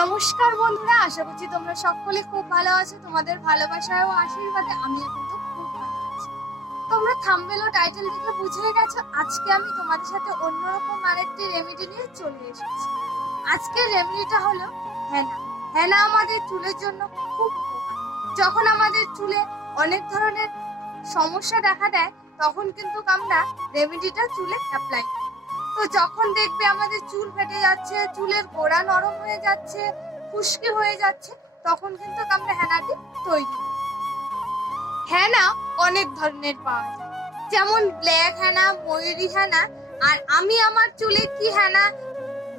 নমস্কার বন্ধুরা, আশা করছি তোমরা সকলে খুব ভালো আছো। তোমাদের ভালোবাসায় ও আশীর্বাদে আমিও কিন্তু খুব ভালো আছি। তোমরা থাম্বেল ও টাইটেল দেখে বুঝে গেছো, আজকে আমি তোমাদের সাথে অন্যরকম আরেকটি রেমেডি নিয়ে চলে এসেছি। আজকের রেমেডিটা হলো হেনা হেনা আমাদের চুলের জন্য খুব যখন আমাদের চুলে অনেক ধরনের সমস্যা দেখা দেয়, তখন কিন্তু আমরা রেমেডিটা চুলে অ্যাপ্লাই করি। তো যখন দেখবে আমাদের চুল ফেটে যাচ্ছে, চুলের গোড়া নরম হয়ে যাচ্ছে, খুশকি হয়ে যাচ্ছে, তখন কিন্তু আমরা হেনাটি তৈরি। হেনা অনেক ধরনের পাওয়া যায়। যেমন ব্ল্যাক হেনা, ময়ূরী হেনা, আর আমি আমার চুলে কি হেনা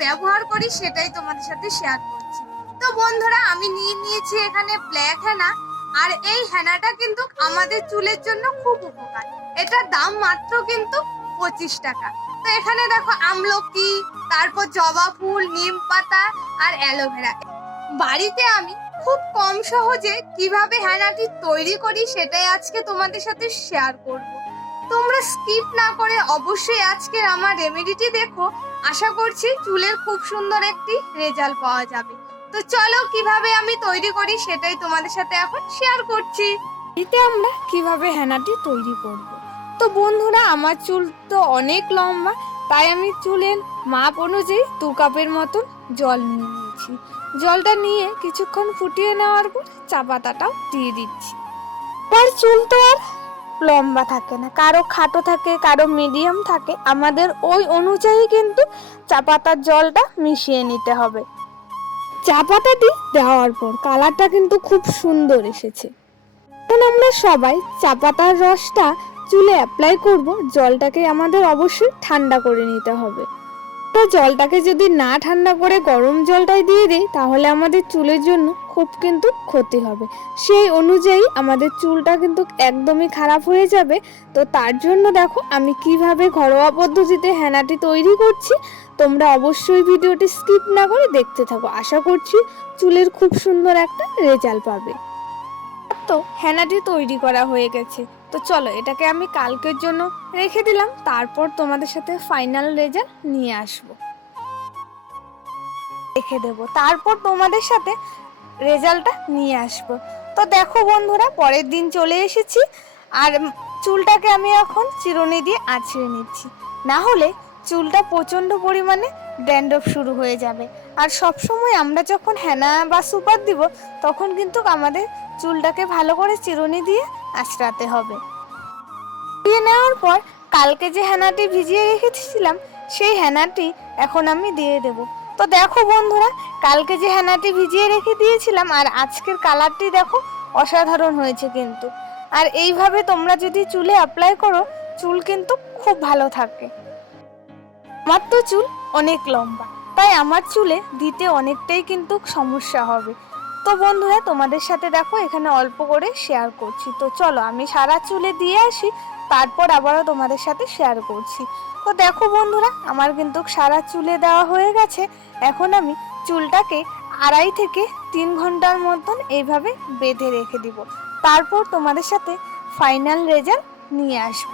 ব্যবহার করি সেটাই তোমাদের সাথে শেয়ার করছি। তো বন্ধুরা, আমি নিয়ে নিয়েছি এখানে ব্ল্যাক হেনা, আর এই হেনাটা কিন্তু আমাদের চুলের জন্য খুব উপকার। এটার দাম মাত্র কিন্তু পঁচিশ টাকা। তো এখানে দেখো আমলকি, তারপর জবা ফুল, নিম পাতা আর অ্যালোভেরা বাড়িতে আমি খুব কম সহজে কীভাবে হ্যানাটি তৈরি করি সেটাই আজকে তোমাদের সাথে শেয়ার করব। তোমরা স্কিপ না করে অবশ্যই আজকের আমার রেমেডিটি দেখো। আশা করছি চুলের খুব সুন্দর একটি রেজাল্ট পাওয়া যাবে। তো চলো কীভাবে আমি তৈরি করি সেটাই তোমাদের সাথে এখন শেয়ার করছি। এতে আমরা কীভাবে হেনাটি তৈরি করব। তো বন্ধুরা, আমার চুল তো অনেক লম্বা, তাই আমি চুলের মাপ অনুযায়ী দু কাপের মতন জল নিয়ে নিয়েছি। জলটা নিয়ে কিছুক্ষণ ফুটিয়ে নেওয়ার পর চা পাতাটাও দিয়ে দিচ্ছি। তার চুল তো আর লম্বা থাকে না, কারও খাটো থাকে, কারও মিডিয়াম থাকে, আমাদের ওই অনুযায়ী কিন্তু চা পাতার জলটা মিশিয়ে নিতে হবে। চা পাতাটি দেওয়ার পর কালারটা কিন্তু খুব সুন্দর এসেছে। এখন আমরা সবাই চা পাতার রসটা চুলে অ্যাপ্লাই করব, জলটাকে আমাদের অবশ্যই ঠান্ডা করে নিতে হবে। তো জলটাকে যদি না ঠান্ডা করে গরম জলটাই দিয়ে দিই, তাহলে আমাদের চুলের জন্য খুব কিন্তু ক্ষতি হবে। সেই অনুযায়ী আমাদের চুলটা কিন্তু একদমই খারাপ হয়ে যাবে। তো তার জন্য দেখো, আমি কীভাবে ঘরোয়া পদ্ধতিতে হেনাটি তৈরি করছি, তোমরা অবশ্যই ভিডিওটি স্কিপ না করে দেখতে থাকো। আশা করছি চুলের খুব সুন্দর একটা রেজাল্ট পাবে। তো হেনাটি তৈরি করা হয়ে গেছে। তো চলো, এটাকে আমি কালকের জন্য রেখে দিলাম, তারপর তোমাদের সাথে ফাইনাল রেজাল্ট নিয়ে আসব। রেখে দেব, তারপর তোমাদের সাথে রেজাল্টটা নিয়ে আসব। তো দেখো বন্ধুরা, পরের দিন চলে এসেছি, আর চুলটাকে আমি এখন চিরুনি দিয়ে আছড়ে নিচ্ছি। না হলে চুলটা প্রচণ্ড পরিমাণে ড্যান্ড্রফ শুরু হয়ে যাবে। আর সব সময় আমরা যখন হেনা বা সুপার দিব, তখন কিন্তু আমাদের চুলটাকে ভালো করে চিরুনি দিয়ে আঁচড়াতে হবে। দিয়ে নেওয়ার পর কালকে যে হেনাটি ভিজিয়ে রেখেছিলাম, সেই হেনাটি এখন আমি দিয়ে দেব। তো দেখো বন্ধুরা, কালকে যে হেনাটি ভিজিয়ে রেখে দিয়েছিলাম, আর আজকের কালারটি দেখো অসাধারণ হয়েছে কিন্তু। আর এইভাবে তোমরা যদি চুলে অ্যাপ্লাই করো, চুল কিন্তু খুব ভালো থাকে। আমার তো চুল অনেক লম্বা। তাই আমার চুলে দিতে অনেকটাই কিন্তু সমস্যা হবে। তো বন্ধুরা, তোমাদের সাথে দেখো, এখানে অল্প করে শেয়ার করছি। তো চলো, আমি সারা চুলে দিয়ে আসি, তারপর আবারও তোমাদের সাথে শেয়ার করছি। তো দেখো বন্ধুরা, আমার কিন্তু সারা চুলে দেওয়া হয়ে গেছে। এখন আমি চুলটাকে আড়াই থেকে তিন ঘণ্টার মতন এইভাবে বেঁধে রেখে দিব। তারপর তোমাদের সাথে ফাইনাল রেজাল্ট নিয়ে আসব।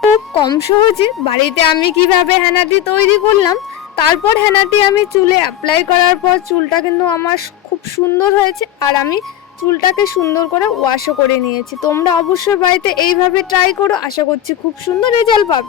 খুব কম সহজে বাড়িতে আমি কীভাবে হেনাটি তৈরি করলাম তারপর হেনাটি আমি চুলে অ্যাপ্লাই করার পর চুলটা কিন্তু আমার খুব সুন্দর হয়েছে আর আমি চুলটাকে সুন্দর করে ওয়াশও করে নিয়েছি। তোমরা অবশ্যই বাড়িতে এইভাবে ট্রাই করো, আশা করছি খুব সুন্দর রেজাল্ট পাবে।